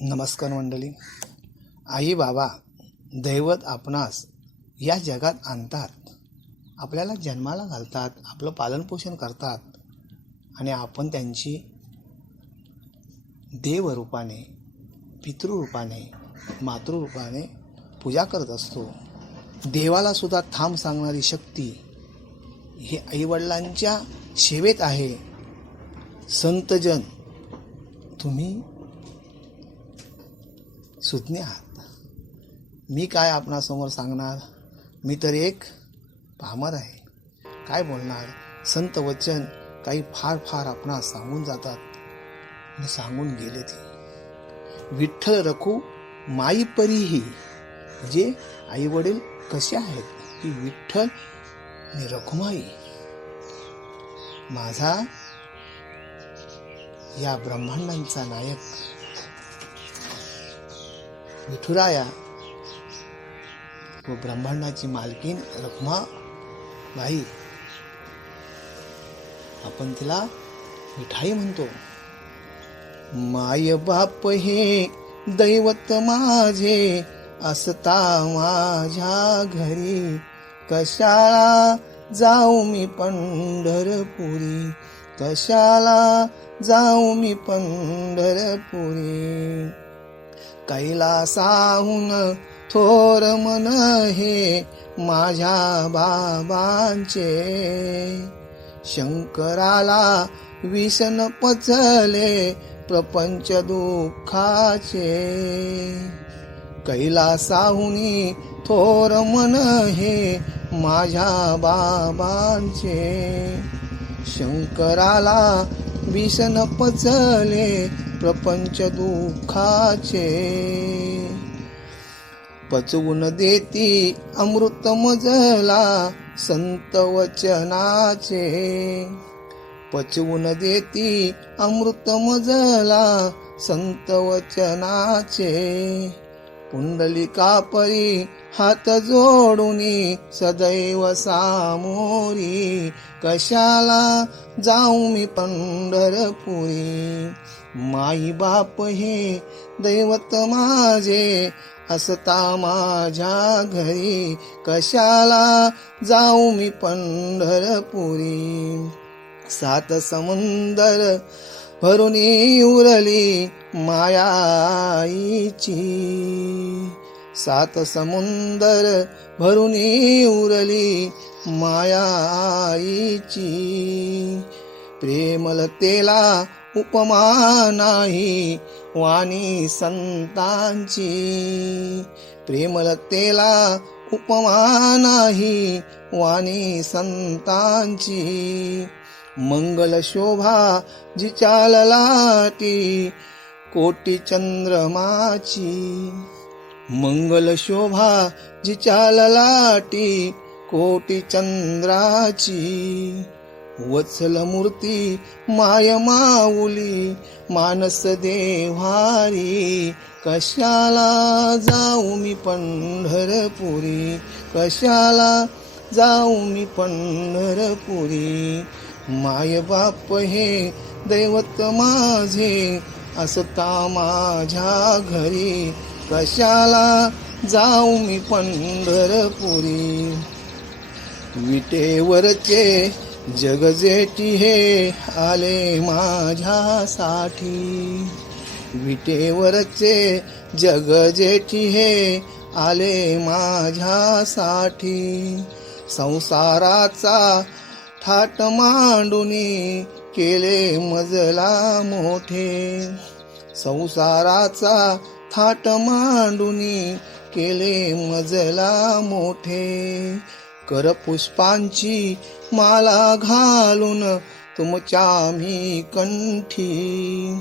नमस्कार मंडळी. आई बाबा दैवत आपणास या जगात आणतात. आपल्याला जन्माला घालतात आपलं पालनपोषण करतात आणि आपण त्यांची देवरूपाने पितृरूपाने मातृरूपाने पूजा करत असतो. देवालासुद्धा थांब सांगणारी शक्ती ही आईवडिलांच्या सेवेत आहे. संतजन तुम्ही सुज्ञ आहात. मी काय आपणासमोर सांगणार? मी तर एक पामर आहे. काय बोलणार? संत वचन काही फार फार आपणास सांगून जातात. मी सांगून गेले ते. विठ्ठल रखू माई परीही. म्हणजे आई वडील कसे आहेत की विठ्ठल आणि रखुमाई. माझा या ब्रह्मांडांचा नायक विठुराया व ब्रह्मांडाची मालकीन रखमा बाई आपण तिला मिठाई म्हणतो. माय बाप हे दैवत माझे असता माझ्या घरी. कशाला जाऊ मी पंढरपुरी? कशाला जाऊ मी पंढरपुरी? कैलासाहून थोर मन हे माझ्या बाबांचे. शंकराला विसन पचले प्रपंच दुःखाचे. कैलासाहुनी थोर मन हे माझ्या बाबांचे. शंकराला विषण पचले प्रपंच दुःखाचे. पचवून देती अमृत मजला संत वचनाचे. पचवून देती अमृत मजला संत वचनाचे. पुंडलिका परी हात जोडूनी सदैव सामोरी. कशाला जाऊ मी पंढरपुरी? माई बाप हे दैवत माझे असता माझ्या घरी. कशाला जाऊ मी पंढरपुरी? सात समुंदर भरून उरली मायाईची. सात समुंदर भरुनी उरली मायाईची. प्रेमलतेला उपमा नाही वाणी संतांची. प्रेमलतेला उपमा नाही वाणी संतांची. मंगल शोभा जिच्या ललाटी कोटी चंद्रमाची. मंगल शोभा जिच्या ललाटी कोटी चंद्राची वत्सल मूर्ती माय माऊली मानस देवारी कशाला जाऊ मी पंढरपुरी कशाला जाऊ मी पंढरपुरी? माय बाप हे दैवत माझे असता माझ्या घरी कशाला जाऊ मी पंढरपुरी? विटेवरचे जगजेटी हे आले माझ्यासाठी. विटेवरचे जगजेठी हे आले माझ्यासाठी. संसाराचा थाट मांडूनी केले मजला मोठे. संसाराचा हात मांडूनी केले मजला मोठे. कर पुष्पांची माला घालून तुमच्या मी कंठी.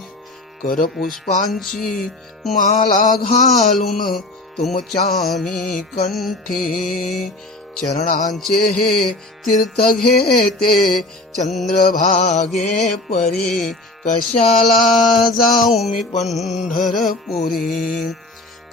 कर पुष्पांची माला घालून तुमच्या मी कंठी. चरणांचे हे तीर्थ घेते. चंद्रभागे परी कशाला जाऊ मी पंढरपुरी?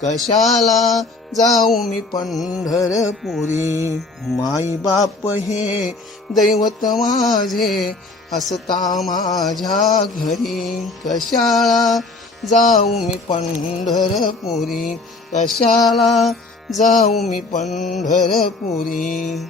कशाला जाऊ मी पंढरपुरी? माई बाप हे दैवत माझे असता माझ्या घरी. कशाला जाऊ मी पंढरपुरी? कशाला जाऊ मी पंढरपुरी.